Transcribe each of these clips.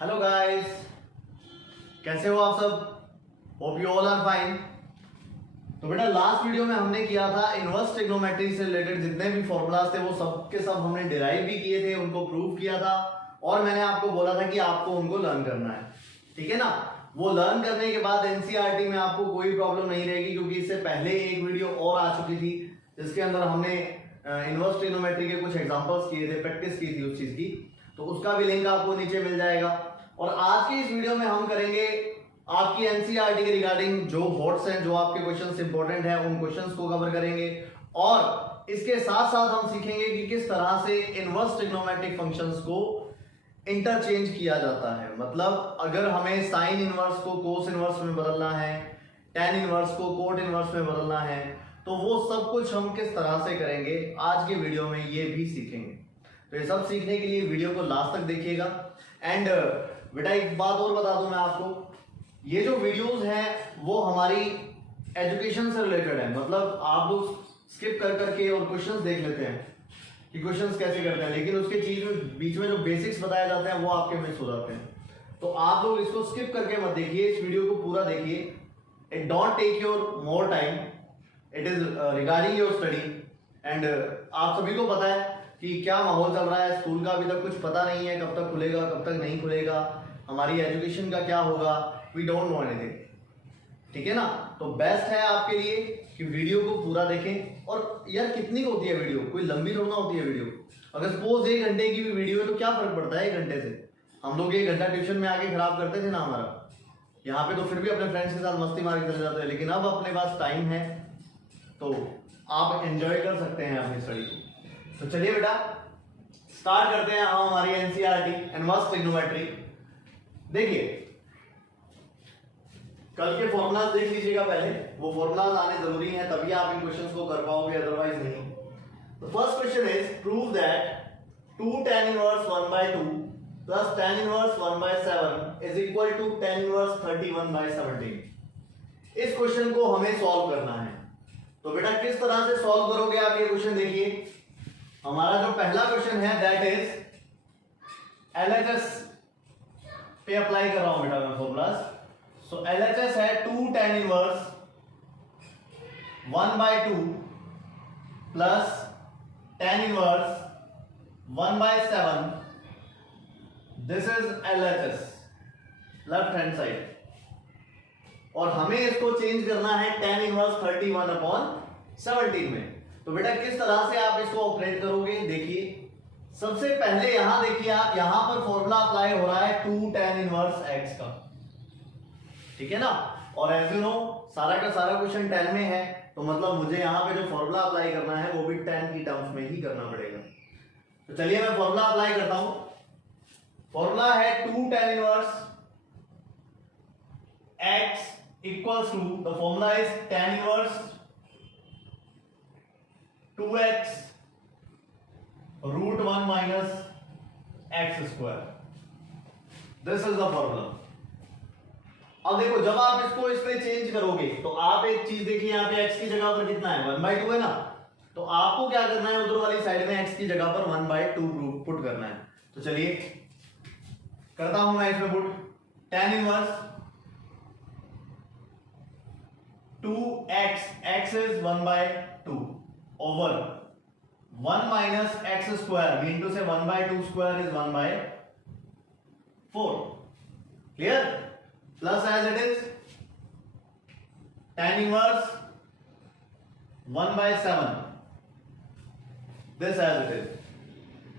Hello guys, कैसे हो आप सब? Hope you all are fine. तो बेटा लास्ट वीडियो में हमने किया था इनवर्स ट्रिग्नोमेट्री से रिलेटेड जितने भी फॉर्मूलाज थे वो सब के सब हमने डिराइव भी किए थे, उनको प्रूव किया था और मैंने आपको बोला था कि आपको उनको लर्न करना है। ठीक है ना? वो लर्न करने के बाद एनसीईआरटी में आपको कोई प्रॉब्लम नहीं रहेगी, क्योंकि इससे पहले एक वीडियो और आ चुकी थी जिसके अंदर हमने इनवर्स ट्रिग्नोमेट्री के कुछ एग्जांपल्स किए थे, प्रैक्टिस की थी उस चीज की, तो उसका भी लिंक आपको नीचे मिल जाएगा। और आज के इस वीडियो में हम करेंगे आपकी एनसीईआरटी के रिगार्डिंग जो हॉट्स हैं, जो आपके क्वेश्चंस इंपॉर्टेंट हैं, उन क्वेश्चंस को कवर करेंगे और इसके साथ साथ हम सीखेंगे कि किस तरह से इनवर्स ट्रिग्नोमेट्रिक फंक्शंस को इंटरचेंज किया जाता है। मतलब अगर हमें साइन इनवर्स को कोस इनवर्स में बदलना है, टेन इनवर्स को कोट इनवर्स में बदलना है, तो वो सब कुछ हम किस तरह से करेंगे आज के वीडियो में ये भी सीखेंगे। तो ये सब सीखने के लिए वीडियो को लास्ट तक देखिएगा। एंड बेटा एक बात और बता दूं मैं आपको, ये जो वीडियोस हैं वो हमारी एजुकेशन से रिलेटेड है। मतलब आप लोग स्किप कर करके और क्वेश्चंस देख लेते हैं कि क्वेश्चंस कैसे करते हैं, लेकिन उसके चीज में बीच में जो बेसिक्स बताए जाते हैं वो आपके मिस हो जाते हैं। तो आप लोग इसको स्किप करके मत देखिए, इस वीडियो को पूरा देखिए। It don't take your more time, it is regarding your study. And आप सभी को पता है कि क्या माहौल चल रहा है स्कूल का, अभी तक कुछ पता नहीं है, कब तक खुलेगा कब तक नहीं खुलेगा, हमारी एजुकेशन का क्या होगा, वी डोंट नो एनीथिंग। ठीक है ना? तो बेस्ट है आपके लिए कि वीडियो को पूरा देखें। और यार कितनी होती है वीडियो, कोई लंबी थोड़ा होती है वीडियो। अगर सपोज 1 घंटे की भी वीडियो है तो क्या फर्क पड़ता है 1 घंटे से? हम लोग 1 घंटा ट्यूशन में आके खराब करते थे ना हमारा, यहाँ पे तो फिर भी अपने फ्रेंड्स के साथ मस्ती मार के चले जाते हैं। लेकिन अब अपने पास टाइम है तो आप एंजॉय कर सकते हैं अपनी स्टडी को। तो चलिए बेटा स्टार्ट करते हैं हम हमारी एनसीईआरटी इनवर्स ट्रिग्नोमेट्री। देखिए कल के फॉर्मूलाज देख लीजिएगा पहले, वो फॉर्मूलाज आने जरूरी हैं तभी आप इन क्वेश्चंस को कर पाओगे, अदरवाइज नहीं। तो first question is prove that 2 tan inverse 1/2 plus tan inverse 1/7 is equal to tan inverse 31/17। इस क्वेश्चन को हमें सॉल्व करना है। तो बेटा किस तरह से सॉल्व करोगे आप ये क्वेश्चन देखिए। हमारा जो पहला क्वेश्चन है दैट इज एलएचएस पे अप्लाई कर रहा हूं बेटा मैं फॉर्मूलाज। सो एलएचएस है 2 tan inverse 1/2 plus tan inverse 1/7। This is LHS left hand side, और हमें इसको चेंज करना है tan इनवर्स 31/17 में। तो बेटा किस तरह से आप इसको ऑपरेट करोगे देखिए। सबसे पहले यहां देखिए आप, यहां पर फॉर्मूला अप्लाई हो रहा है 2 tan इनवर्स x का। ठीक है ना? और एज यू नो सारा का सारा क्वेश्चन tan में है, तो मतलब मुझे यहां पे जो फॉर्मूला अप्लाई करना है वो भी tan की टर्म्स में ही करना पड़ेगा। तो चलिए मैं फॉर्मूला अप्लाई करता हूं। फॉर्मूला है 2 tan inverse x equals to, the formula is tan inverse 2x root 1 minus x square. This is the formula. अब देखो जब आप इसको इसमें चेंज करोगे तो आप एक चीज देखिए, यहाँ पे x की जगह पर कितना है 1/2 है ना, तो आपको क्या करना है उधर वाली साइड में x की जगह पर 1/2 पुट करना है। तो चलिए करता हूं मैं इसमें put. tan inverse 2x, x is 1/2 over 1 minus x square, mean to say 1/2 square is 1/4. Clear? Plus as it is tan inverse 1/7, this as it is.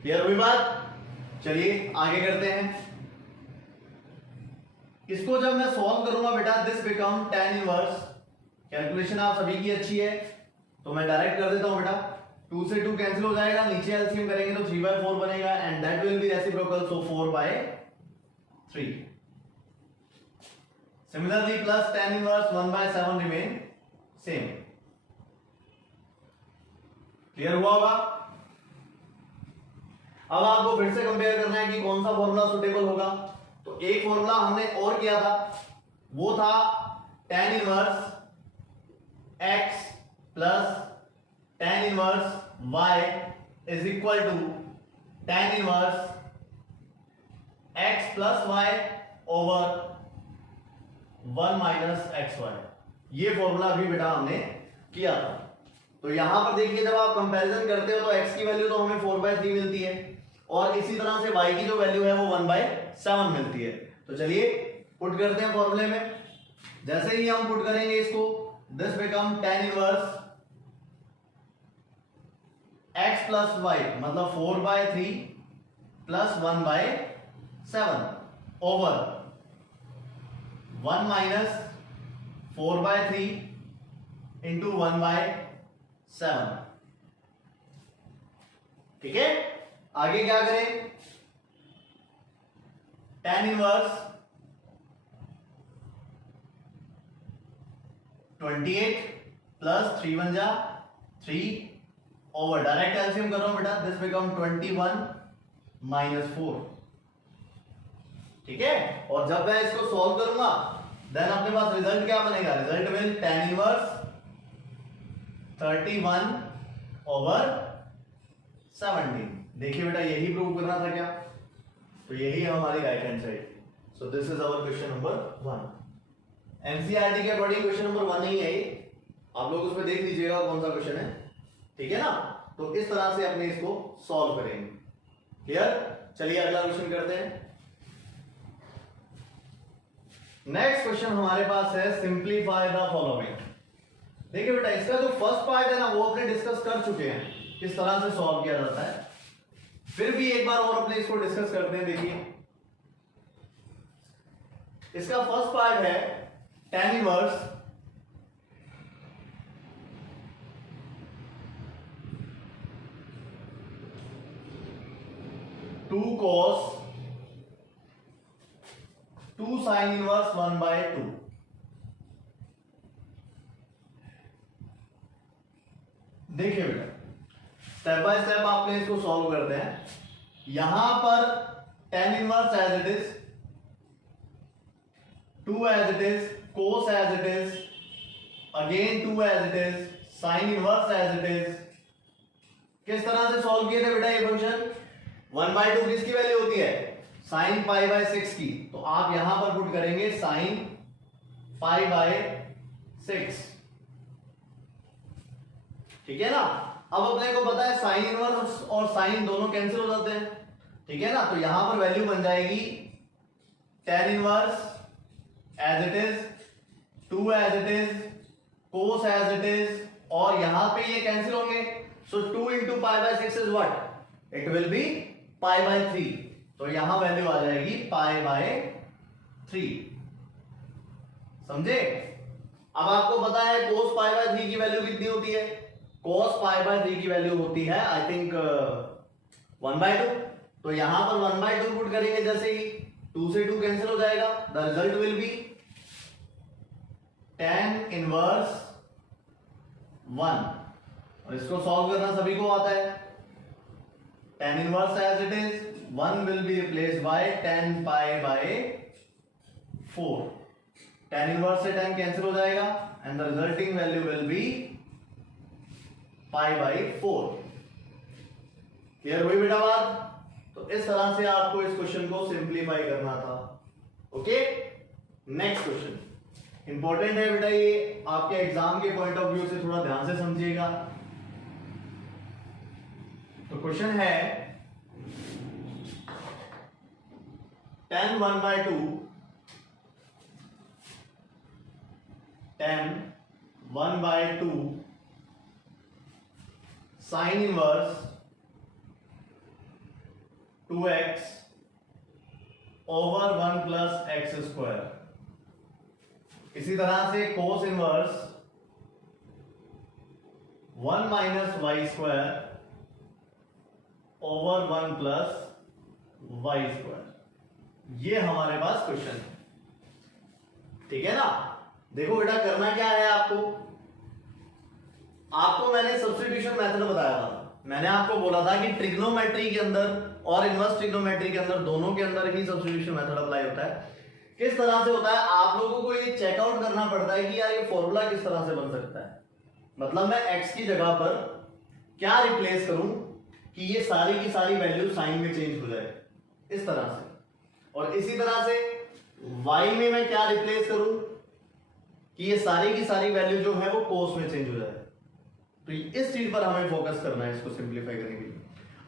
Clear हुई बात? चलिए आगे करते हैं। इसको जब मैं सॉल्व करूंगा बेटा this become tan inverse, calculation आप सभी की अच्छी है तो मैं डायरेक्ट कर देता हूं बेटा। 2 से 2 कैंसिल हो जाएगा, नीचे एलसीएम करेंगे तो 3/4 बनेगा and that will be reciprocal, so 4/3। Similarly plus tan inverse 1/7 remain same. Clear हुआ होगा? अब आपको फिर से कंपेयर करना है कि कौन सा फॉर्मूला सुटेबल होगा। तो एक फॉर्मूला हमने और किया था, वो था tan inverse x plus tan inverse y is equal to tan inverse x plus y over 1 minus x y, ये फॉर्मूला अभी बेटा हमने किया था। तो यहां पर देखिए जब आप कंपैरिजन करते हो तो x की वैल्यू तो हमें 4/3 मिलती है और इसी तरह से y की जो वैल्यू है वो 1/7 मिलती है। तो चलिए पुट करते हैं फॉर्मूले में। जैसे ही हम पुट करेंगे इसको, this become tan inverse x plus y मतलब 4/3 प्लस 1/7 ओवर 1 माइनस 4/3 इंटू 1/7। ठीक है, आगे क्या करें? tan इनवर्स 28 प्लस 3 1 जा 3 ओवर, डायरेक्ट एलसीएम कर रहा हूं बेटा, दिस बिकम 21 माइनस 4। ठीक है, और जब मैं इसको सॉल्व करूंगा देन अपने पास रिजल्ट क्या बनेगा? Result will tan inverse 31 over 17। देखिए बेटा यही प्रूव करना था क्या? तो यही है हमारी right hand side. So this is our question number 1। NCERT के अकॉर्डिंग क्वेश्चन नंबर 1 नहीं है ये, आप लोग उसमें देख लीजिएगा कौन सा क्वेश्चन है। ठीक है ना, तो इस तरह से अपने इसको सॉल्व करेंगे। क्लियर? चलिए अगला क्वेश्चन करते हैं। नेक्स्ट क्वेश्चन हमारे पास है सिंप्लीफाई द फॉलोइंग। देखिए बेटा इसका जो फर्स्ट पार्ट है ना वो अपने डिस्कस कर चुके हैं, किस तरह से सॉल्व किया जाता है। फिर भी एक बार और अपने इसको डिस्कस करते हैं। देखिए इसका फर्स्ट पार्ट है tan inverse 2 cos 2 sin inverse 1/2। देखिए बेटा स्टेप बाय स्टेप आपने इसको सॉल्व करते हैं। यहां पर tan inverse as it is, 2 as it is, cos as it is, again 2 as it is, sin inverse as it is. किस तरह से सॉल्व किए थे बेटा ये फंक्शन? 1/2 किसकी वैल्यू होती है? sin π/6 की। तो आप यहां पर पुट करेंगे sin π/6। ठीक है ना, अब अपने को पता है साइन इनवर्स और साइन दोनों कैंसिल हो जाते हैं। ठीक है ना, तो यहां पर वैल्यू बन जाएगी tan inverse as it is, 2 as it is, cos as it is, और यहां पे ये कैंसिल होंगे। So 2 into π/6 is what? It will be π/3। तो यहां वैल्यू आ जाएगी π/3। समझे? अब आपको पता है cos π/3 की वैल्यू कितनी होती है? cos π/3 की वैल्यू होती है आई थिंक 1/2। तो यहां पर 1/2 पुट करेंगे, जैसे ही 2 से 2 कैंसिल हो जाएगा। The result will be tan inverse 1। और इसको सॉल्व करना सभी को आता है। tan inverse as it is, 1 will be replaced by tan π/4। tan inverse से tan कैंसिल हो जाएगा and the resulting value will be π/4। Clear हुई बेटा बात? तो इस तरह से आपको इस क्वेश्चन को सिंप्लीफाई करना था। ओके, नेक्स्ट क्वेश्चन इंपॉर्टेंट है बेटा, ये आपके एग्जाम के पॉइंट ऑफ व्यू से थोड़ा ध्यान से समझिएगा। तो क्वेश्चन है tan 1/2 tan 1/2 sin inverse 2x over 1 plus x square. इसी तरह से cos inverse 1 minus y square over 1 plus y square. ये हमारे पास क्वेश्चन है। ठीक है ना, देखो बेटा करना क्या है आपको मैंने सब्स्टिट्यूशन मेथड बताया था। मैंने आपको बोला था कि ट्रिग्नोमेट्री के अंदर और इनवर्स ट्रिग्नोमेट्री के अंदर, दोनों के अंदर ही सब्स्टिट्यूशन मेथड अप्लाई होता है। किस तरह से होता है आप लोगों को ये चेकआउट करना पड़ता है कि यार ये फॉर्मूला किस तरह से बन सकता है। मतलब मैं x की जगह पर क्या रिप्लेस करूं कि ये सारी की सारी वैल्यू साइन में चेंज हो जाए, इस तरह से। और इसी तरह से y में मैं क्या रिप्लेस करूं कि ये सारी की सारी वैल्यू जो है वो कोस में चेंज हो जाए। तो इस चीज पर हमें फोकस करना है, इसको सिंप्लीफाई करने के लिए।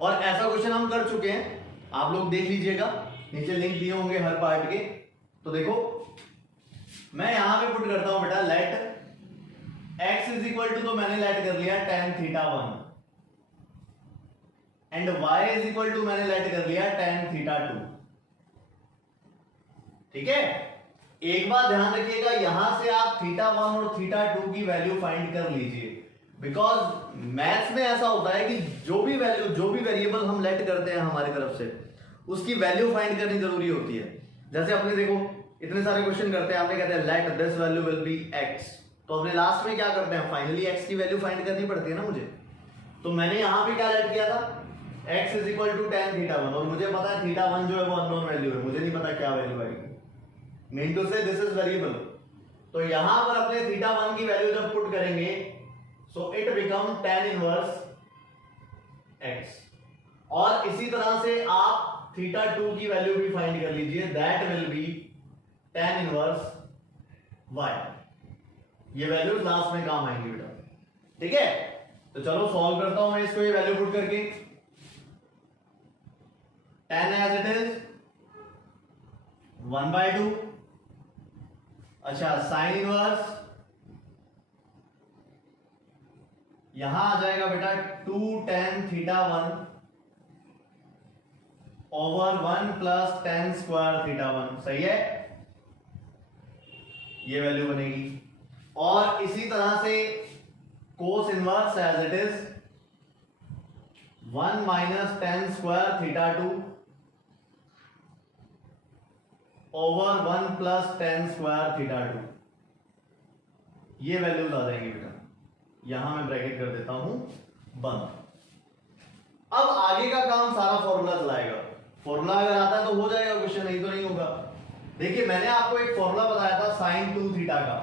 और ऐसा क्वेश्चन हम कर चुके हैं, आप लोग देख लीजिएगा, नीचे लिंक दिए होंगे हर पार्ट के। तो देखो मैं यहां पे पुट करता हूं बेटा, let x is equal to, तो मैंने लेट कर लिया tan theta 1 and y is equal to मैंने लेट कर लिया tan थीटा 2। ठीक है, एक बात ध्यान रखिएगा, यहां से आप थीटा 1 और थीटा 2 की वैल्यू फाइंड कर लीजिए, बिकॉज मैथ्स में ऐसा होता है कि जो भी वैल्यू, जो भी वेरिएबल हम लेट करते हैं हमारी तरफ से, उसकी वैल्यू फाइंड करनी जरूरी होती है। जैसे अपने देखो इतने सारे क्वेश्चन करते हैं, आपने कहते हैं let this value will B x, तो अपने लास्ट में क्या करते हैं, फाइनली x की वैल्यू फाइंड करनी पड़ती है ना मुझे। तो मैंने यहां पे क्या लेट किया था, x is equal to tan theta 1, और मुझे पता है थीटा 1 जो है वो अननोन वैल्यू है, मुझे नहीं पता क्या वैल्यू आएगी, मीन टू से दिस इज वेरिएबल। तो यहां पर अपने थीटा 1 की वैल्यू जब पुट करेंगे, सो it become tan inverse x, और इसी तरह से आप थीटा 2 की वैल्यू भी फाइंड कर लीजिए, that will be tan inverse y। ये वैल्यूज लास्ट में काम आएंगी बेटा। ठीक है, तो चलो सॉल्व करता हूं मैं इसको, ये वैल्यू पुट करके। tan एज इट इज 1/2, अच्छा साइन इनवर्स यहां आ जाएगा बेटा 2 tan theta 1 over 1 plus tan square theta 1, सही है, ये वैल्यू बनेगी। और इसी तरह से cos inverse as it is 1 minus tan square theta 2 over 1 plus tan square theta 2, ये वैल्यूज आ जाएंगी बेटा। यहां मैं ब्रैकेट कर देता हूं बंद। अब आगे का काम सारा फॉर्मूला चलाएगा, फॉर्मूला अगर आता है तो हो जाएगा क्वेश्चन, नहीं तो नहीं होगा। देखिए मैंने आपको एक फॉर्मूला बताया था sin 2 थीटा का,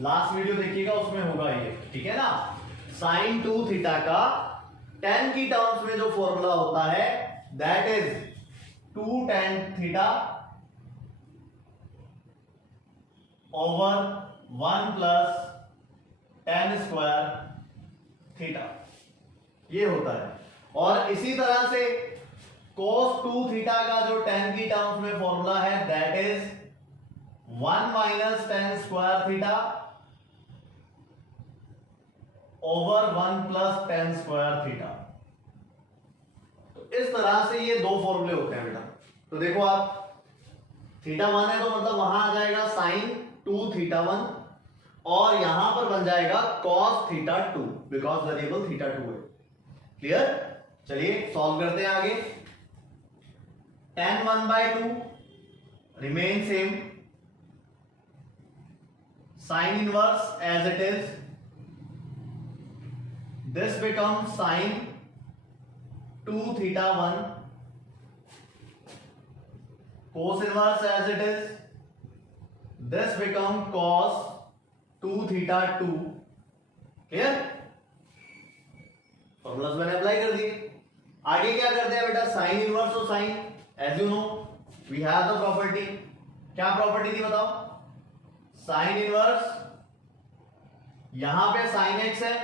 लास्ट वीडियो देखिएगा उसमें होगा ये, ठीक है ना। sin 2 थीटा का tan की टर्म्स में जो फॉर्मूला होता है that is 2 tan theta over 1 plus tan square theta, ये होता है। और इसी तरह से cos 2 थीटा का जो tan की टर्म्स में फॉर्मूला है that is 1 minus tan square theta over 1 plus tan square theta. तो इस तरह से ये दो फॉर्मूले होते हैं बेटा। तो देखो आप थीटा 1 है तो मतलब वहां आ जाएगा sin 2 थीटा 1, और यहां पर बन जाएगा cos theta 2, because variable theta 2 है। क्लियर, चलिए सॉल्व करते हैं आगे। tan 1/2 remain same, sin inverse as it is, this becomes sin 2 theta 1, cos inverse as it is, this becomes cos 2 theta 2। Clear, formulas मैंने अप्लाई कर दिए। आगे क्या करते हैं बेटा, साइन इनवर्स और sine, as you know we have the property, क्या प्रॉपर्टी थी बताओ, साइन इनवर्स यहां पे sin x है,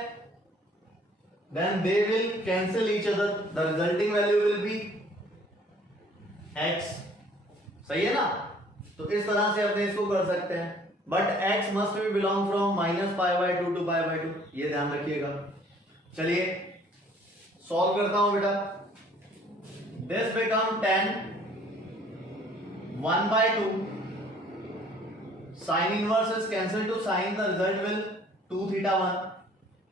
then they will cancel each other, the resulting value will be x, सही है ना। तो इस तरह से अपने इसको कर सकते हैं, but x must be belong from -π/2 to π/2, ये ध्यान रखिएगा। चलिए सॉल्व करता हूं बेटा, this become tan 1/2, sin inverse is cancelled to sin, the result will 2 theta 1,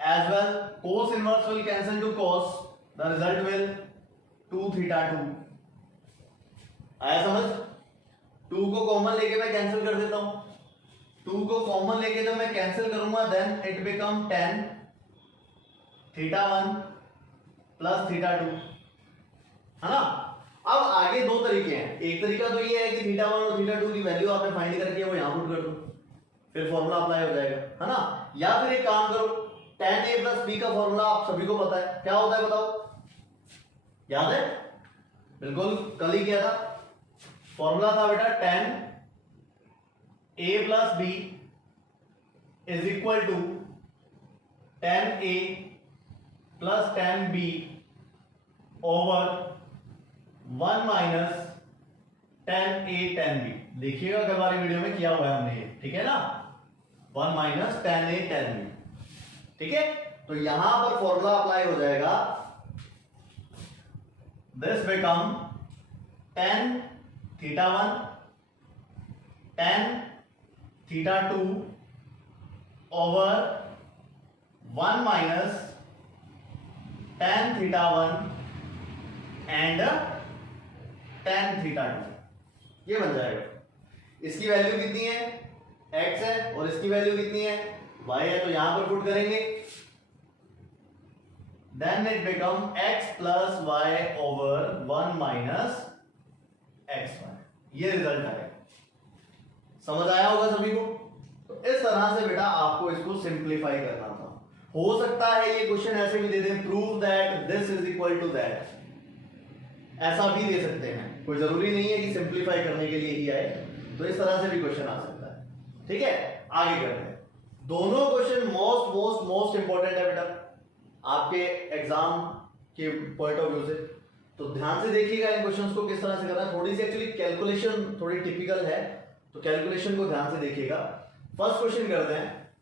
as well cos inverse will cancel to cos, the result will 2 theta 2। आया समझ, 2 को कॉमन लेके मैं कैंसिल कर देता हूं, 2 को कॉमन लेके जब मैं कैंसिल करूंगा then it become tan theta 1 plus theta 2, है ना। अब आगे दो तरीके हैं, एक तरीका तो ये है कि थीटा 1 और थीटा 2 की वैल्यू आपने फाइंड करके वो यहां पुट कर दो, फिर फॉर्मूला अप्लाई हो जाएगा, है ना। या फिर एक काम करो, tan a प्लस b का फॉर्मूला आप सभी को पता है, क्या होता है बताओ, याद है, बिल्कुल कल ही किया था। फॉर्मूला था बेटा tan a plus b is equal to tan a plus tan b over 1 minus tan a tan b। देखिएगा कल वाली वीडियो में किया हुआ है हमने ये, ठीक है ना, 1 minus tan a tan b, ठीक है। तो यहां पर फॉर्मूला अप्लाई हो जाएगा, this become tan theta 1 tan theta 2 over 1 minus tan theta 1 and tan theta 2, ये बन जाएगा। इसकी वैल्यू कितनी है, x है, और इसकी वैल्यू कितनी है, y है, तो यहां पर पुट करेंगे, then it become x plus y over 1 minus xy, ये रिजल्ट आएगा। समझ आया होगा सभी को। तो इस तरह से बेटा आपको इसको सिंप्लीफाई करना था। हो सकता है ये क्वेश्चन ऐसे भी दे दें, prove that this is equal to that, ऐसा भी दे सकते हैं, कोई जरूरी नहीं है कि सिंप्लीफाई करने के लिए ही आए, तो इस तरह से भी क्वेश्चन आ सकता है, ठीक है। आगे करते हैं, दोनों क्वेश्चन मोस्ट इंपॉर्टेंट है बेटा आपके एग्जाम के पॉइंट ऑफ व्यू से, तो ध्यान से देखिएगा इन क्वेश्चंस को किस तरह से करना है। थोड़ी सी एक्चुअली कैलकुलेशन थोड़ी टिपिकल है, तो कैलकुलेशन को ध्यान से देखिएगा। फर्स्ट क्वेश्चन करते हैं,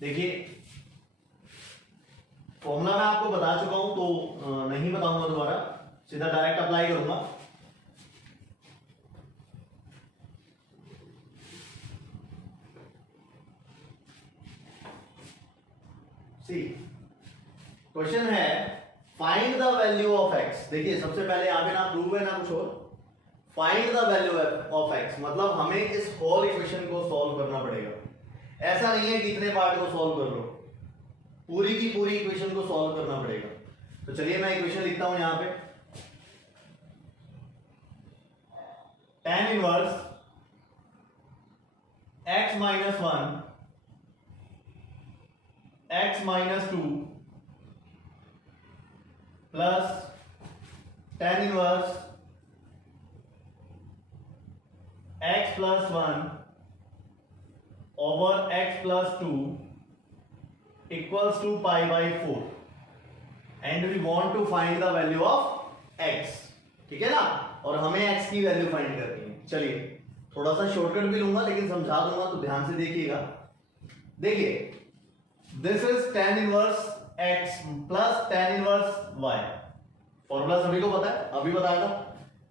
देखिए फॉर्मूला मैं आपको बता चुका हूं तो नहीं बताऊंगा दोबारा, सीधा डायरेक्ट अप्लाई करूंगा। सी क्वेश्चन है find the value of x। देखिए सबसे पहले यहां पे ना प्रूव है ना कुछ और, find the value of x मतलब हमें इस होल इक्वेशन को सॉल्व करना पड़ेगा। ऐसा नहीं है कि इतने पार्ट को सॉल्व कर लो, पूरी की पूरी इक्वेशन को सॉल्व करना पड़ेगा। तो चलिए मैं इक्वेशन लिखता हूं यहां पे, tan inverse x minus 1 x minus 2 plus tan inverse x plus 1 over x plus 2 equals to pi by 4 and we want to find the value of x, ठीक है ना, और हमें x की वैल्यू फाइंड करनी है। चलिए थोड़ा सा शॉर्टकट भी लूंगा लेकिन समझा दूंगा, तो ध्यान से देखिएगा। देखिए this is tan inverse x plus tan inverse y, formula सभी को पता है, अभी बताया था,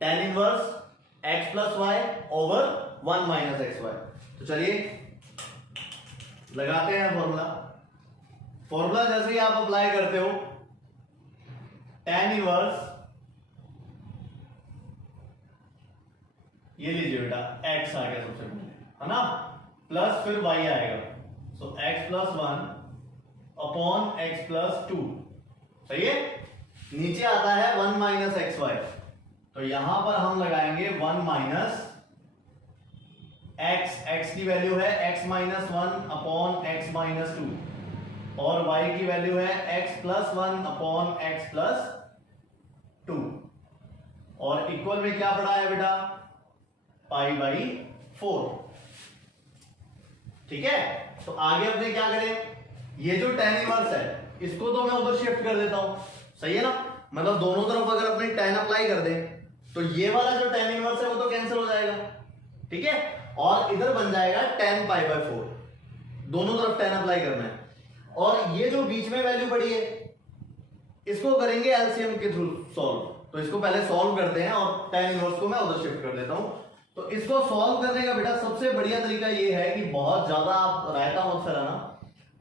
tan inverse x plus y over 1 minus xy। तो चलिए लगाते हैं फॉर्मूला। फॉर्मूला जैसे ही आप अप्लाई करते हो, tan इनवर्स ये लीजिए बेटा x आ गया सबसे पहले, है ना, प्लस फिर y आएगा, सो x plus 1 upon x plus 2, सही है। नीचे आता है 1 माइनस xy, तो यहां पर हम लगाएंगे 1 माइनस x की वैल्यू है x minus 1 upon x minus 2, और y की वैल्यू है x plus 1 upon x plus 2, और इक्वल में क्या पड़ा है बेटा, पाई बाई 4, ठीक है। तो आगे अपने क्या करें, ये जो tan इनवर्स है इसको तो मैं उधर शिफ्ट कर देता हूं, सही है ना, मतलब दोनों तरफ अगर अपने tan अप्लाई कर दें तो ये वाला जो tan इनवर्स है वो तो कैंसिल हो जाएगा, ठीक है, और इधर बन जाएगा tan पाई बाई 4, दोनों तरफ tan अप्लाई करना है। और ये जो बीच में वैल्यू पड़ी है इसको करेंगे एलसीएम के थ्रू सॉल्व, तो इसको पहले सॉल्व करते हैं और tan इनवर्स को मैं उधर शिफ्ट कर देता हूं। तो इसको सॉल्व करने का बेटा सबसे बढ़िया तरीका ये है कि बहुत ज्यादा आप रायता मत फैलाना,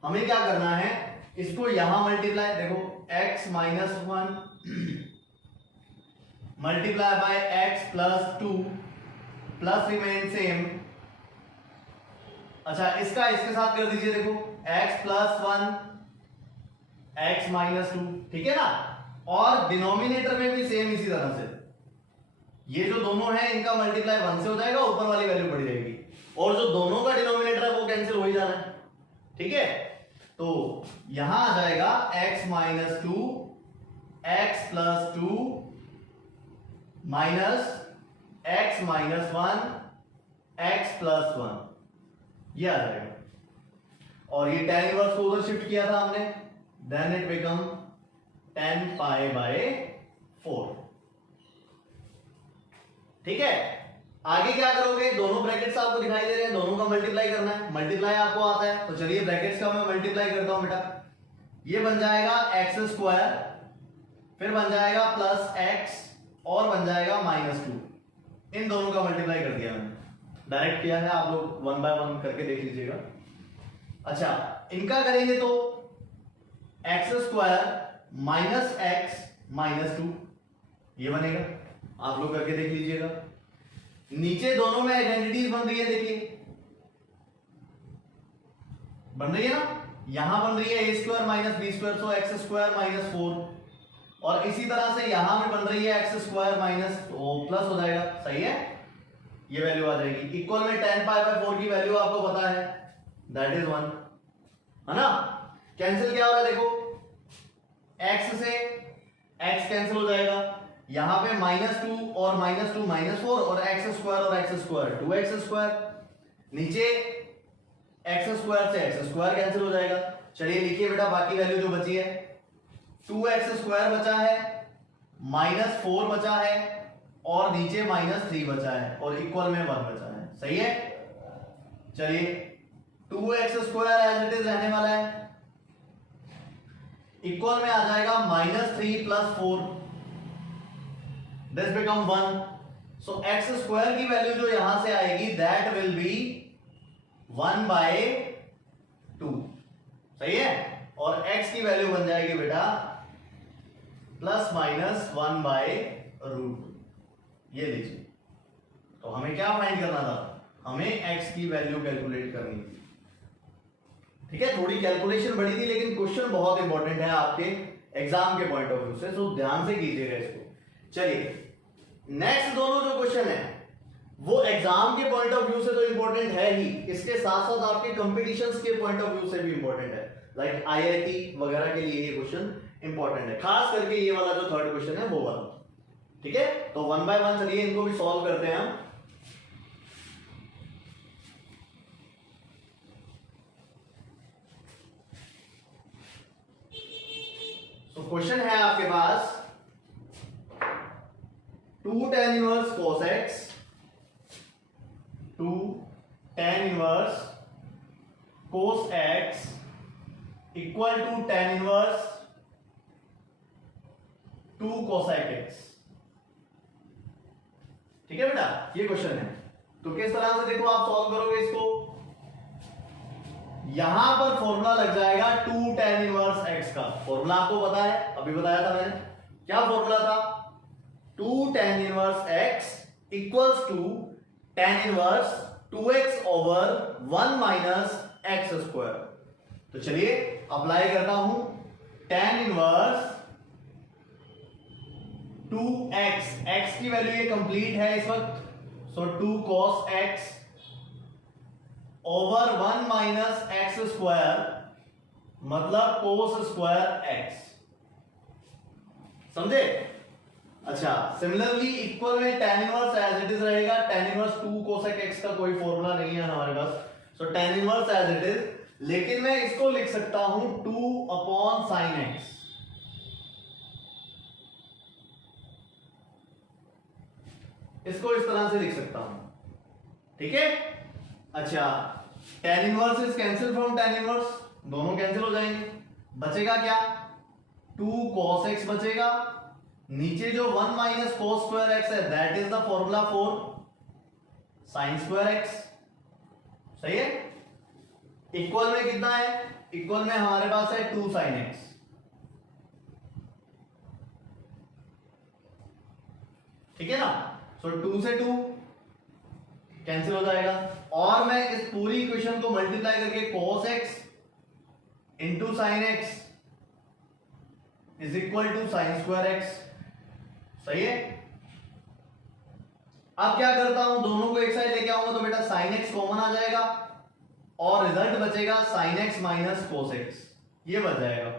हमें क्या करना है, इसको यहां मल्टीप्लाई, देखो x minus 1 multiply by x plus 2 plus remain same. अच्छा इसका इसके साथ कर दीजिए, देखो x प्लस 1 x माइनस 2, ठीक है ना, और डिनोमिनेटर में भी सेम इसी तरह से, ये जो दोनों है इनका मल्टीप्लाई 1 से हो जाएगा, ऊपर वाली वैल्यू बढ़ जाएगी, और जो दोनों का डिनोमिनेटर है वो कैंसिल हो ही जाना है, ठीक है। तो यहां आ जाएगा x minus 2 x plus 2 minus x minus 1 x plus 1, ये आ जाएगा। और ये tan इनवर्स को उधर शिफ्ट किया था हमने, then it become 10 pi by 4। ठीक है, आगे क्या करोगे, दोनों ब्रैकेट्स आपको दिखाई दे रहे हैं, दोनों का मल्टीप्लाई करना है, मल्टीप्लाई आपको आता है, तो चलिए ब्रैकेट्स का मैं मल्टीप्लाई करता हूं बेटा। ये बन जाएगा एक्स स्क्वायर, फिर बन जाएगा प्लस एक्स, और बन जाएगा -2। इन दोनों का मल्टीप्लाई कर दिया मैंने, डायरेक्ट किया है, आप लोग 1 बाय 1 करके देख लीजिएगा। अच्छा, इनका करेंगे तो एक्स स्क्वायर माइनस एक्स -2 ये बनेगा, आप लोग करके देख लीजिएगा। नीचे दोनों में आइडेंटिटीज बन रही है, देखिए बन रही है ना, यहां बन रही है ए स्क्वायर माइनस बी स्क्वायर, सो एक्स स्क्वायर -4, और इसी तरह से यहां भी बन रही है एक्स स्क्वायर माइनस प्लस हो जाएगा, सही है, ये वैल्यू आ जाएगी। इक्वल में 10 पाई बाय 4 की वैल्यू आपको पता है, दैट इज 1, है ना। कैंसिल क्या हो रहा है, देखो x से x कैंसिल हो जाएगा, यहां पे -2 और -2 -4, और x स्क्वायर और x स्क्वायर 2x स्क्वायर, नीचे x स्क्वायर से x स्क्वायर कैंसिल हो जाएगा। चलिए लिखिए बेटा, बाकी वैल्यू जो बची है 2x स्क्वायर बचा है, -4 बचा है, और नीचे -3 बचा है, और इक्वल में 1 बचा है, सही है। चलिए 2x square as it is रहने वाला है, इक्वल में आ जाएगा -3 + 4, this become 1, so x square की वैल्यू जो यहां से आएगी दैट विल बी 1/2, सही है, और x की वैल्यू बन जाएगी बेटा ±1/√2, ये लीजिए। तो हमें क्या फाइंड करना था, हमें x की वैल्यू कैलकुलेट करनी थी। ठीक है, थोड़ी कैलकुलेशन बड़ी थी, लेकिन क्वेश्चन बहुत इंपॉर्टेंट है आपके एग्जाम के पॉइंट ऑफ व्यू से, तो ध्यान से कीजिएगा इसको। चलिए नेक्स्ट दोनों जो क्वेश्चन है वो एग्जाम के पॉइंट ऑफ व्यू से तो इंपॉर्टेंट है ही, इसके साथ साथ आपके कंपटीशंस के पॉइंट ऑफ व्यू से भी इंपॉर्टेंट है, लाइक IIT वगैरह के लिए ये क्वेश्चन इंपॉर्टेंट है, खास करके ये वाला जो थर्ड क्वेश्चन है वो वाला। ठीक है, तो 1 बाय 1 चलिए इनको भी सॉल्व करते हैं हम। तो क्वेश्चन है आपके पास 2 tan inverse cos x, 2 tan inverse cos x equal to tan inverse 2 cosec x। ठीक है बेटा, ये क्वेश्चन है, तो किस तरह से देखो आप सॉल्व करोगे इसको, यहां पर फॉर्मूला लग जाएगा 2 tan इनवर्स x का, फॉर्मूला आपको पता है, अभी बताया था मैंने, क्या फॉर्मूला था, 2 tan inverse x equals to tan inverse 2x over 1 minus x square. तो चलिए अप्लाई करता हूं, tan इनवर्स 2x, x की वैल्यू ये कंप्लीट है इस वक्त, so 2 cos x over 1 minus x square, मतलब cos स्क्वायर x, समझे। अच्छा, सिमिलरली इक्वल में tan inverse as it is रहेगा, tan इनवर्स 2 cosec x का कोई फॉर्मूला नहीं है हमारे पास, so tan inverse as it is, लेकिन मैं इसको लिख सकता हूं 2/sin x, इसको इस तरह से लिख सकता हूं। ठीक है, अच्छा, tan inverse is cancel from tan inverse, दोनों कैंसिल हो जाएंगे, बचेगा क्या, 2 cos x बचेगा, नीचे जो 1 माइनस cos स्क्वायर x है that is the formula for sin square x, सही है। इक्वल में कितना है, इक्वल में हमारे पास है 2 sin x, ठीक है ना, सो 2 से 2 कैंसिल हो जाएगा, और मैं इस पूरी इक्वेशन को मल्टीप्लाई करके cos x into sine x is equal to sine square x, सही है। अब क्या करता हूं, दोनों को एक साइड लेके आऊंगा तो बेटा साइन x कॉमन आ जाएगा, और रिजल्ट बचेगा sin x minus cos x, ये बच जाएगा।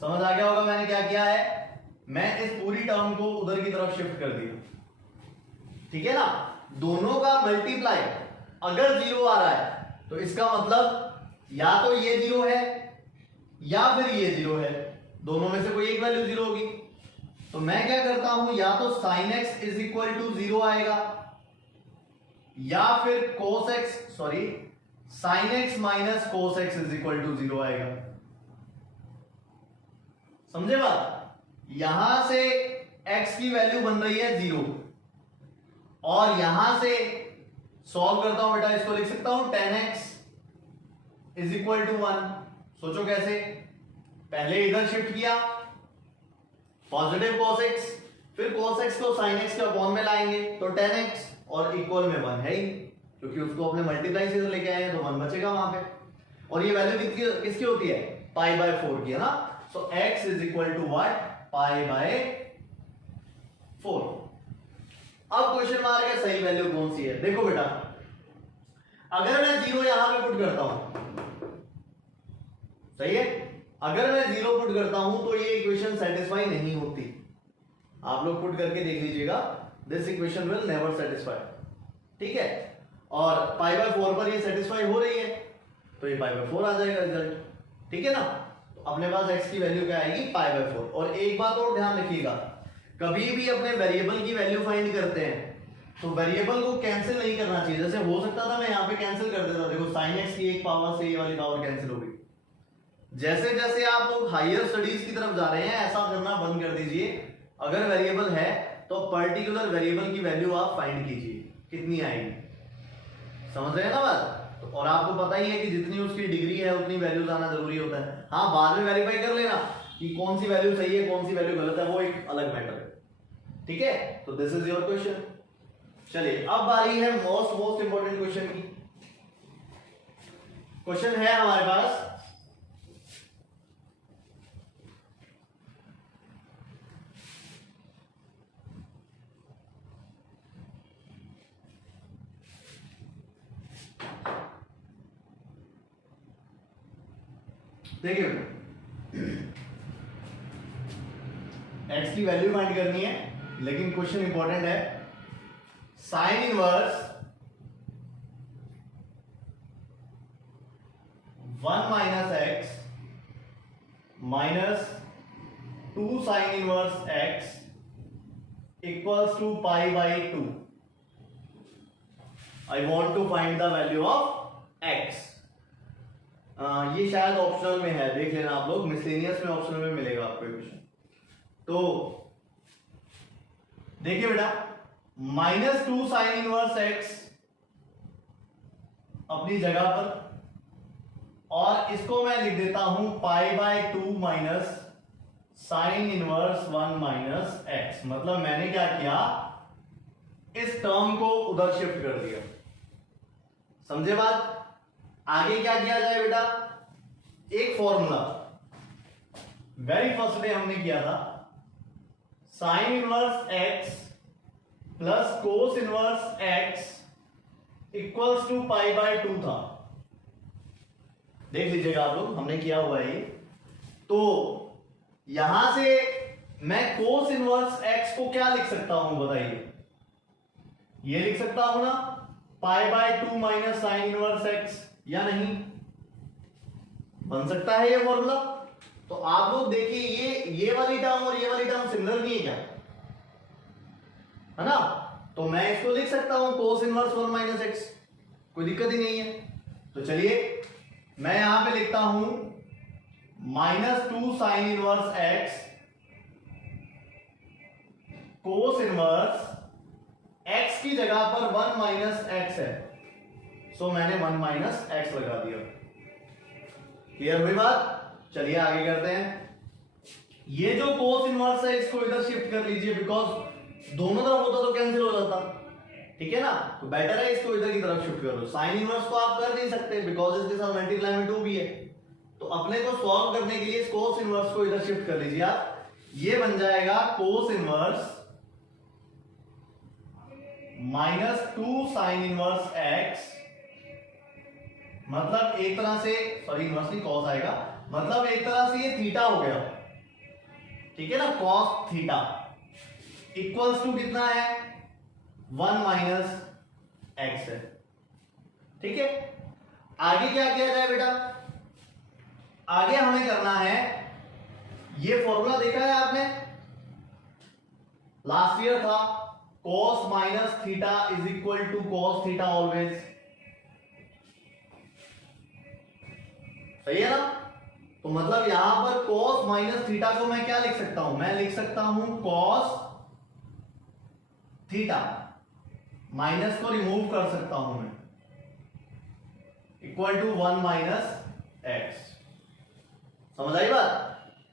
समझ आ गया होगा मैंने क्या किया है, मैं इस पूरी टर्म को उधर की तरफ शिफ्ट कर दिया, ठीक है ना, दोनों का मल्टीप्लाई अगर 0 आ रहा है तो इसका मतलब या तो ये 0 है या फिर ये 0 है, दोनों में से कोई एक वैल्यू 0 होगी। तो मैं क्या करता हूं, या तो sin x is equal to 0 आएगा या फिर cos x sin x minus cos x is equal to 0 आएगा। समझे बात? यहां से x की वैल्यू बन रही है 0 और यहां से सॉल्व करता हूं बेटा, इसको लिख सकता हूं tan x is equal to 1। सोचो कैसे, पहले इधर शिफ्ट किया पॉजिटिव cos x, फिर cos x को sin x के अपॉन में लाएंगे तो tan x और इक्वल में 1 है ही, क्योंकि उसको अपने मल्टीप्लाई से लेके आए हैं तो 1 बचेगा वहां पे। और ये वैल्यू किसकी होती है, पाई बाय 4 की है ना। So x is equal to what, pi by 4। अब क्वेश्चन मार्क है सही वैल्यू कौन सी है। देखो बेटा, अगर मैं 0 यहां पे पुट करता हूं, सही है, अगर मैं 0 पुट करता हूं तो ये इक्वेशन सेटिस्फाई नहीं होती। आप लोग पुट करके देख लीजिएगा, this equation will never satisfy, ठीक है। और पाई बाय 4 पर ये सेटिस्फाई हो रही है तो ये पाई बाय 4 आ जाएगा रिजल्ट, ठीक है ना। तो अपने पास x की वैल्यू क्या आएगी, पाई बाय 4। और एक बात और ध्यान रखिएगा, कभी भी अपने वेरिएबल की वैल्यू फाइंड करते हैं तो वेरिएबल को कैंसिल नहीं करना चाहिए। जैसे हो सकता था मैं यहाँ पे कैंसिल कर देता, देखो sin x की एक पावर से ये वाली पावर कैंसिल हो गई। जैसे जैसे आप लोग हायर स्टडीज की तरफ जा रहे हैं ऐसा करना बंद कर दीजिए। अगर वेरिएबल है तो पर्टिकुलर वेरिएबल की वैल्यू आप फाइंड कीजिए, कितनी आएगी, समझ रहे हैं ना बात। तो और आपको पता ही है कि जितनी उसकी डिग्री है उतनी वैल्यूज आना जरूरी होता है। हाँ, बाद में वेरीफाई कर लेना कि कौन सी वैल्यू सही है कौन सी वैल्यू गलत है, वो एक अलग मैटर है, ठीक है। तो दिस इज योर क्वेश्चन। चलिए अब बारी है मोस्ट इंपॉर्टेंट क्वेश्चन की। क्वेश्चन है हमारे पास, देखिए x की वैल्यू फाइंड करनी है, लेकिन क्वेश्चन इंपॉर्टेंट है। Sine inverse 1 minus x minus 2 sine inverse x equals to pi by 2। I want to find the value of x। ये शायद ऑप्शनल में है, देख लेना आप लोग, मिसलेनियस में ऑप्शनल में मिलेगा आपको क्वेश्चन। तो देखिए बेटा, -2 साइन इनवर्स x अपनी जगह पर, और इसको मैं लिख देता हूं पाई by 2 minus sine inverse 1 minus x। मतलब मैंने क्या किया, इस टर्म को उधर शिफ्ट कर दिया, समझे बात। आगे क्या किया जाए बेटा, एक फॉर्मूला वेरी फर्स्ट डे हमने किया था, sine inverse x plus cos inverse x equals to pi by 2 था। देख लीजिएगा आप लोग, हमने किया हुआ है ये। तो यहां से मैं कोस इनवर्स x को क्या लिख सकता हूं बताइए, ये लिख सकता हूं ना, पाई by 2 minus sine inverse x, या नहीं बन सकता है ये फॉर्मूला। तो आप लोग देखिए, ये वाली टर्म और ये वाली टर्म सिमिलर नहीं है क्या, है ना। तो मैं इसको लिख सकता हूं कोस इनवर्स 1 माइनस एक्स, कोई दिक्कत ही नहीं है। तो चलिए मैं यहां पे लिखता हूं -2 साइन इनवर्स एक्स कोस इनवर्स x की जगह पर 1 माइनस एक्स है, सो मैंने 1 माइनस एक्स लगा दिया। क्लियर हुई बात। चलिए आगे करते हैं। ये जो कोस इनवर्स है इसको इधर शिफ्ट कर लीजिए, बिकॉज दोनों तरफ होता तो कैंसिल हो जाता, ठीक है ना। तो बेटर है इसको इधर की तरफ शिफ्ट कर दो। साइन इनवर्स को आप कर नहीं सकते बिकॉज इसके साथ मल्टीप्लाई में 2 भी है। तो अपने को सॉल्व करने के लिए इस कोस इनवर्स को इधर शिफ्ट कर लीजिए आप। ये बन जाएगा cos inverse -2 sine inverse x, मतलब एक तरह से, सॉरी इनवर्स नहीं कॉस आएगा, मतलब एक तरह से ये थीटा हो गया, ठीक है ना, कॉस थीटा इक्वल्स टू कितना है 1 माइनस एक्स है। ठीक है, आगे क्या किया जाए बेटा? आगे हमें करना है, ये फॉर्मूला देखा है आपने, लास्ट ईयर था, cos minus theta is equal to cos theta always. सही है ना? तो मतलब यहां पर cos माइनस थीटा को मैं क्या लिख सकता हूं? मैं लिख सकता हूं cos थीटा, माइनस को रिमूव कर सकता हूं मैं, इक्वल टू 1 माइनस एक्स। समझ आई बात?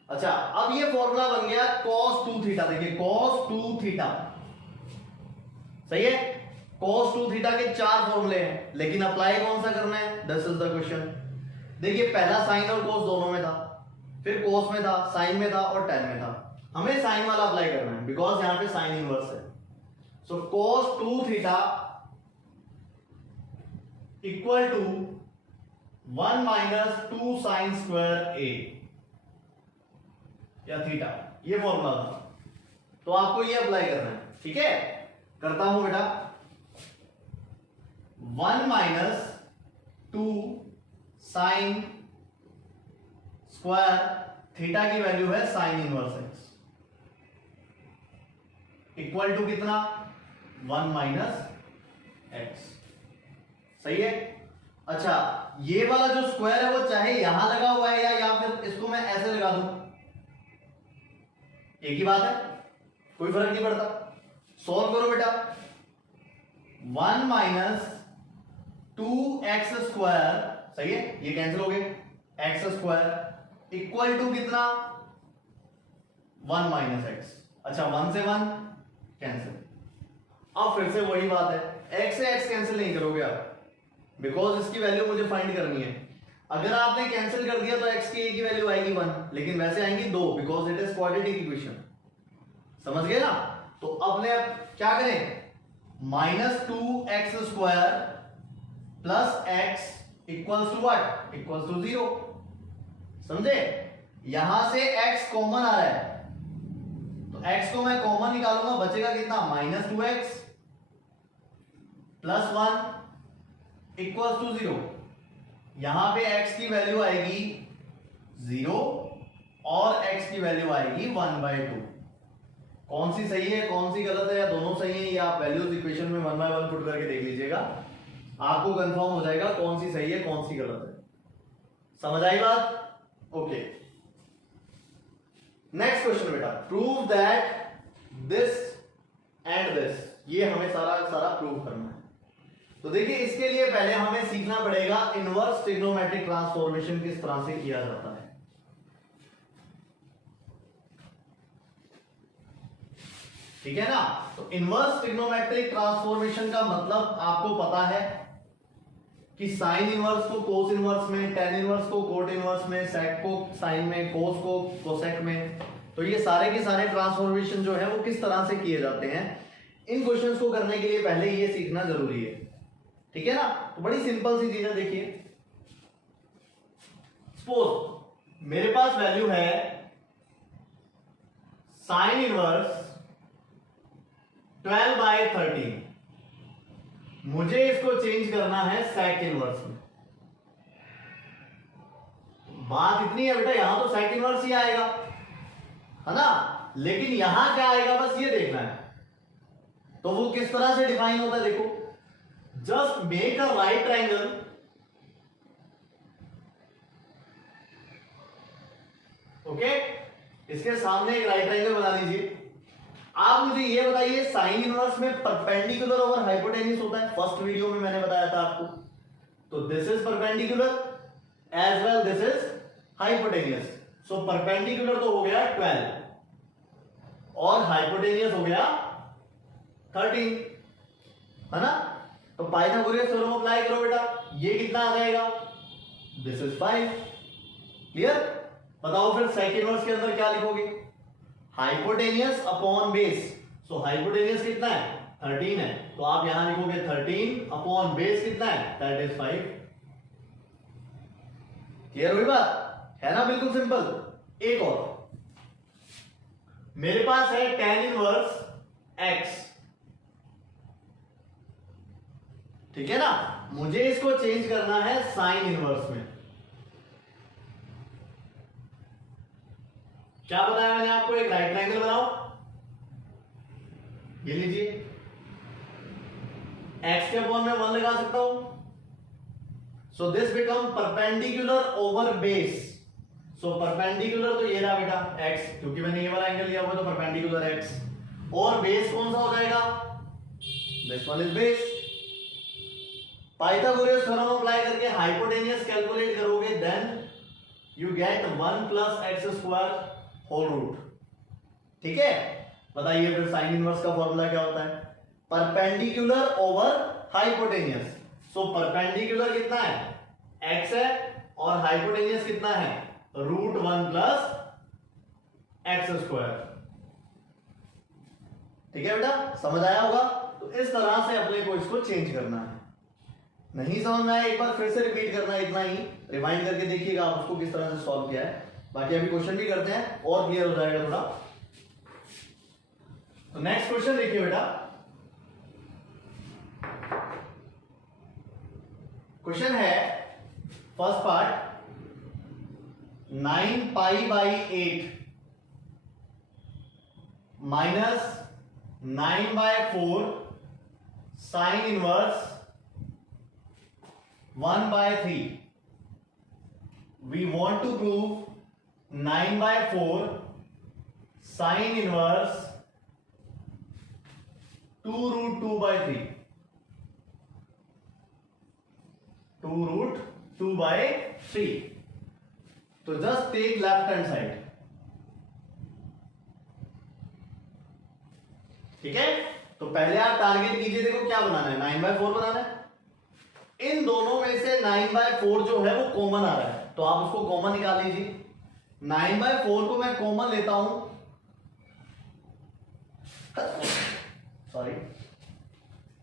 अच्छा, अब ये फॉर्मूला बन गया cos 2 थीटा। देखिए cos 2 थीटा, सही है? cos 2 थीटा के 4 फॉर्मूले हैं, लेकिन अप्लाई कौन सा करना है? This is the question. देखिए पहला साइन और cos दोनों में था, फिर cos में था, साइन में था और tan में था। हमें साइन वाला अप्लाई करना है बिकॉज यहां पे साइन इनवर्स है। So cos 2 theta equal to 1 minus 2 sine square A या थीटा, ये फॉर्मूला था। तो आपको ये अप्लाई करना है। ठीक है, करता हूं बेटा। 1 माइनस 2 साइन स्क्वायर, थीटा की वैल्यू है sine inverse x, equal to कितना? 1 माइनस एक्स। सही है? अच्छा, ये वाला जो स्क्वायर है वो चाहे यहां लगा हुआ है या फिर इसको मैं ऐसे लगा दूं, एक ही बात है, कोई फर्क नहीं पड़ता। सॉल्व करो बेटा। 1 माइनस 2x स्क्वायर, सही है, ये कैंसिल हो गए, एक्स स्क्वायर इक्वल टू कितना? 1 माइनस एक्स। अच्छा, 1 से 1 कैंसिल। अब फिर से वही बात है, x से x कैंसिल नहीं करोगे आप, बिकॉज इसकी वैल्यू मुझे फाइंड करनी है। अगर आपने कैंसिल कर दिया तो x की a की वैल्यू आएगी 1, लेकिन वैसे आएंगी 2 because it is quadratic equation. समझ गए ना? तो अब क्या करें? Minus 2x square plus x equals to what? Equals to 0। समझे? यहां से x कॉमन आ रहा है, तो x को मैं कॉमन निकालूंगा, बचेगा कितना? Minus 2x plus 1 equals to 0। यहां पे x की वैल्यू आएगी 0 और x की वैल्यू आएगी 1/2। कौन सी सही है कौन सी गलत है, या दोनों सही है, ये आप वैल्यूज इक्वेशन में 1 बाय 1 पुट करके देख लीजिएगा, आपको कंफर्म हो जाएगा कौन सी सही है कौन सी गलत है। समझ आई बात? ओके, नेक्स्ट क्वेश्चन बेटा। Prove that this and this, ये हमें सारा प्रूव करना है। तो देखिए, इसके लिए पहले हमें सीखना पड़ेगा इनवर्स ट्रिग्नोमेट्रिक ट्रांसफॉर्मेशन किस तरह से किया जाता है। ठीक है ना? तो इनवर्स ट्रिग्नोमेट्रिक ट्रांसफॉर्मेशन का मतलब आपको पता है कि साइन इनवर्स को कोस इनवर्स में, टेन इनवर्स को कोट इनवर्स में, सेक को साइन में, कोस को कोसेक में। तो ये सारे के सारे ट्रांसफॉर्मेशन जो है वो किस तरह से किए जाते हैं, इन क्वेश्चंस को करने के लिए पहले ये सीखना जरूरी है। ठीक है ना? तो बड़ी सिंपल सी चीज है। देखिए, सपोज मेरे पास वैल्यू है साइन इनवर्स 12/13, मुझे इसको चेंज करना है सेक इनवर्स में। बात इतनी है बेटा, यहां तो सेक इनवर्स ही आएगा, है ना? लेकिन यहां क्या आएगा बस ये देखना है। तो वो किस तरह से डिफाइन होता है, देखो, just make a right triangle, okay, इसके सामने एक राइट ट्रायंगल बना लीजिए। आप मुझे ये बताइए, साइन इनवर्स में परपेंडिकुलर ओवर हाइपोटेन्यूस होता है, फर्स्ट वीडियो में मैंने बताया था आपको। तो this is perpendicular as well this is hypotenuse. So perpendicular तो हो गया 12 और हाइपोटेन्यूस हो गया 13, है ना? तो पाइथागोरस थ्योरम अप्लाई करो बेटा, ये कितना आ जाएगा? This is 5। क्लियर? बताओ फिर सेक इनवर्स के अंदर क्या लिखोगे? Hypotenuse upon base. So hypotenuse कितना है? 13 है, तो आप यहां लिखोगे 13 अपॉन बेस कितना है? That is 5। क्लियर हुई बात? है ना? बिल्कुल सिंपल। एक और, मेरे पास है tan इनवर्स x, ठीक है ना। मुझे इसको चेंज करना है साइन इनवर्स में। क्या बताया मैंने आपको, एक राइट ट्रायंगल बनाओ, ये लीजिए, एक्स के अपॉन में 1 लगा सकता हूं, so this become perpendicular over base. So perpendicular तो ये रहा बेटा एक्स, क्योंकि मैंने ये वाला एंगल लिया हुआ तो परपेंडिकुलर एक्स, और बेस कौन सा हो जाएगा, this one is base. Pythagoras theorem apply करके हाइपोटेनियस कैलकुलेट करोगे, then you get 1 plus x square whole root. ठीक है, बताइए फिर साइन इनवर्स का फॉर्मूला क्या होता है, perpendicular over hypotenuse. So perpendicular कितना है, एक्स है, और हाइपोटेनियस कितना है, √1 प्लस एक्स स्क्वायर। ठीक है बेटा, समझ आया होगा। तो इस तरह से अपने को इसको चेंज करना है। नहीं समझ में आया, एक बार फिर से रिपीट करना है, इतना ही रिमाइंड करके देखिएगा आप उसको किस तरह से सॉल्व किया है। बाकी अभी क्वेश्चन भी करते हैं और क्लियर हो जाएगा थोड़ा। तो नेक्स्ट क्वेश्चन देखिए बेटा, क्वेश्चन है first part, 9π/8 minus 9/4 sine inverse 1/3। We want to prove 9/4 sine inverse 2√2/3, 2√2/3। तो just take left hand side. ठीक है, तो पहले आप टारगेट कीजिए, देखो क्या बनाना है, 9/4 बनाना है। इन दोनों में से 9/4 जो है वो कॉमन आ रहा है, तो आप उसको कॉमन निकाल लीजिए। 9/4 को मैं कॉमन लेता हूं, सॉरी,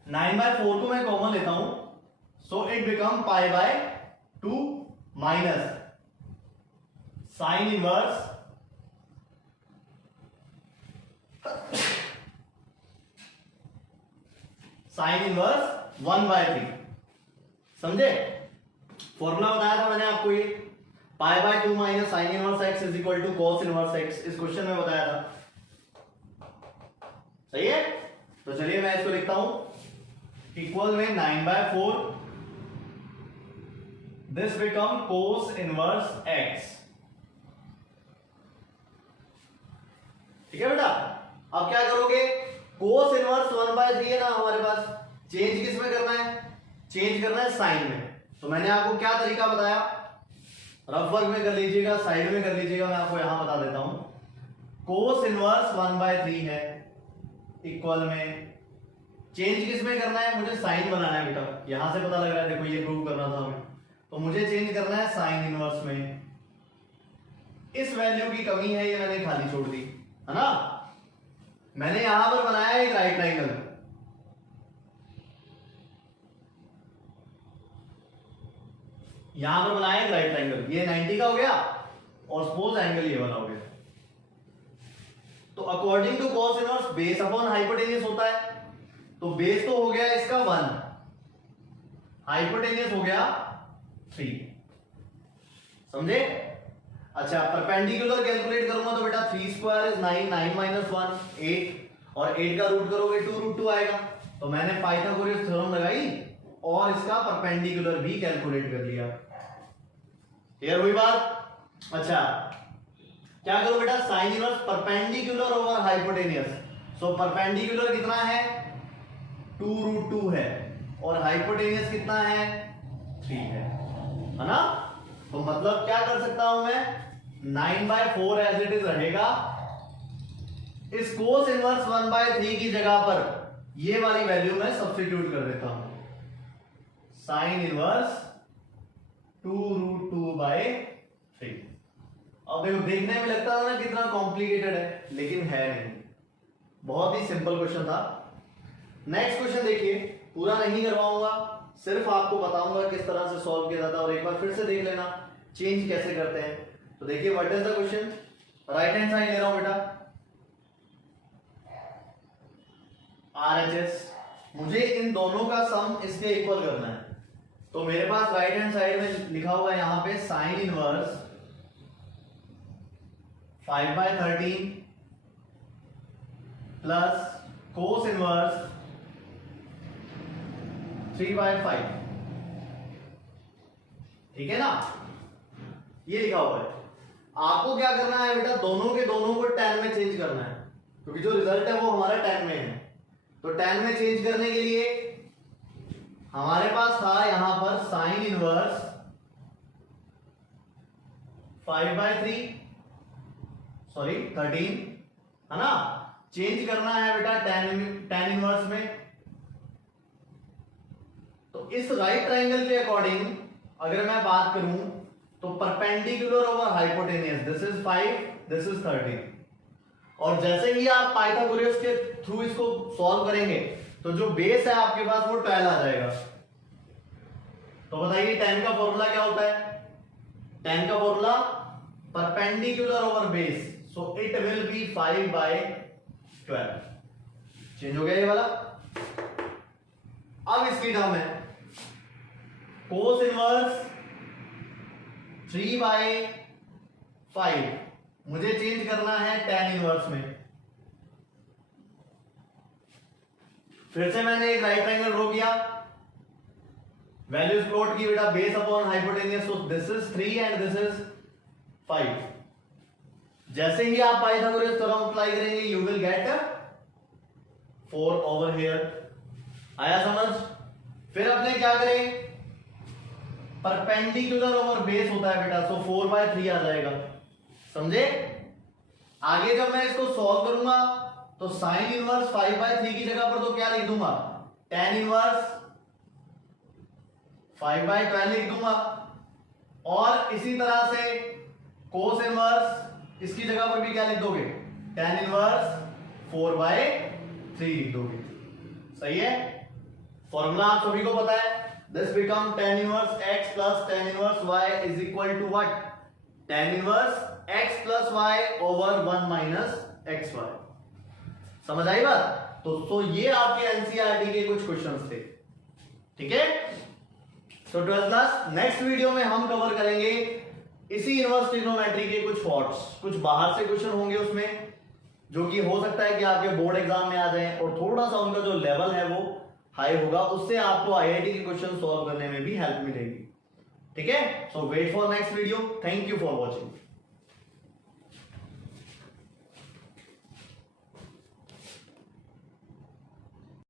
9/4 को मैं कॉमन लेता हूं, so it become π/2 minus sine inverse sine inverse 1/3। समझे, फॉर्मूला बताया था मैंने आपको, ये π/2 minus sine inverse X is equal to cos inverse X, इस क्वेश्चन में बताया था। सही है, तो चलिए मैं इसको लिखता हूं, इक्वल में 9/4, this become cos inverse x. ठीक है बेटा, अब क्या करोगे, कोस इनवर्स 1/3 है ना हमारे पास, चेंज किस में करना है, चेंज करना है साइन में। तो मैंने आपको क्या तरीका बताया, रफ वर्क में कर लीजिएगा, साइड में कर लीजिएगा, मैं आपको यहां बता देता हूं। कोस इनवर्स 1/3 है, इक्वल में चेंज किस में करना है, मुझे साइन बनाना है बेटा, यहां से पता लग रहा है, देखो ये प्रूव करना था हमें, तो मुझे चेंज करना है साइन इनवर्स में। इस वैल्यू की कमी है, ये मैंने खाली छोड़ दी है ना। मैंने यहां पर बनाया एक राइट ट्रायंगल, यहां पर बनाया एक राइट ट्रायंगल, ये 90 का हो गया, और सपोज एंगल ये वाला हो गया। तो according to cos inverse base upon hypotenuse होता है, तो बेस तो हो गया इसका 1, हाइपोटेनियस हो गया 3। समझे, अच्छा परपेंडिकुलर कैलकुलेट करूंगा तो बेटा 3 स्क्वायर इज 9, 9 माइनस 1 8, और 8 का रूट करोगे 2√2 आएगा। तो मैंने पाइथागोरस थ्योरम लगाई और इसका परपेंडिकुलर भी कैलकुलेट कर लिया। क्लियर हुई बात। अच्छा क्या करो बेटा, sine inverse perpendicular over hypotenuse. So perpendicular कितना है, 2√2 है, और हाइपोटेनियस कितना है, 3 है ना। तो मतलब क्या कर सकता हूं मैं, 9/4 एज इट इज रहेगा, इस कोस इनवर्स 1/3 की जगह पर ये वाली वैल्यू मैं सब्स्टिट्यूट कर देता हूं, साइन इनवर्स 2√2/3। अब देखो देखने में लगता था ना कितना कॉम्प्लिकेटेड है, लेकिन है नहीं, बहुत ही सिंपल क्वेश्चन था। नेक्स्ट क्वेश्चन देखिए, पूरा नहीं करवाऊंगा, सिर्फ आपको बताऊंगा किस तरह से सॉल्व किया जाता है, और एक बार फिर से देख लेना चेंज कैसे करते हैं। तो देखिए what is the question, right hand side ले रहा हूं बेटा, RHS मुझे इन दोनों का सम इसके इक्वल करना है। तो मेरे पास राइट हैंड साइड में लिखा हुआ है यहां पे sine inverse 5/13 plus cos inverse 3/5। ठीक है ना, ये लिखा हुआ है। आपको क्या करना है बेटा, दोनों के दोनों को tan में चेंज करना है, क्योंकि जो रिजल्ट है वो हमारा tan में है। तो tan में चेंज करने के लिए हमारे पास था यहां पर साइन इनवर्स 13 है ना। चेंज करना है बेटा tan इनवर्स में। तो इस राइट ट्रायंगल के अकॉर्डिंग अगर मैं बात करूं तो perpendicular over hypotenuse, this is 5, this is 13। और जैसे ही आप पाइथागोरस के थ्रू इसको सॉल्व करेंगे तो जो बेस है आपके पास वो 12 आ जाएगा। तो बताइए tan का फॉर्मूला क्या होता है? tan का formula perpendicular over base, so it will B 5/12। Change हो गया ये वाला। अब इसकी टर्म है कोस इनवर्स 3/5, मुझे चेंज करना है tan इनवर्स में। फिर से मैंने एक राइट ट्रायंगल ड्रॉ किया, वैल्यूज प्लॉट की बेटा, base upon hypotenuse, so this is 3 and this is 5। जैसे ही आप पाइथागोरस थ्योरम अप्लाई करेंगे you will get 4 over here. आया समझ? फिर अपने क्या करें, परपेंडिकुलर ओवर बेस होता है बेटा, सो 4/3 आ जाएगा। समझे? आगे जब मैं इसको सॉल्व करूंगा तो साइन इनवर्स 5/3 की जगह पर तो क्या लिख दूंगा, tan इनवर्स 5/12 लिख दूंगा। और इसी तरह से कोस इनवर्स इसकी जगह पर भी क्या लिख दोगे, tan इनवर्स 4/3 लिख दोगे। सही है? फॉर्मूला आप सभी को पता है, this become tan inverse x plus tan inverse y is equal to what, tan inverse x plus y over 1 minus xy। समझ आई बात? तो ये आपके एनसीईआरटी के कुछ क्वेश्चंस थे। ठीक है, तो 12th क्लास नेक्स्ट वीडियो में हम कवर करेंगे इसी इनवर्स ट्रिग्नोमेट्री के कुछ थॉट्स, कुछ बाहर से क्वेश्चन होंगे उसमें, जो कि हो सकता है कि आपके बोर्ड एग्जाम में आ जाए, और थोड़ा सा उनका जो लेवल है वो हाई होगा, उससे आपको आईआईटी के क्वेश्चन सॉल्व करने में भी हेल्प मिलेगी। ठीक है, so wait for next video. Thank you for watching.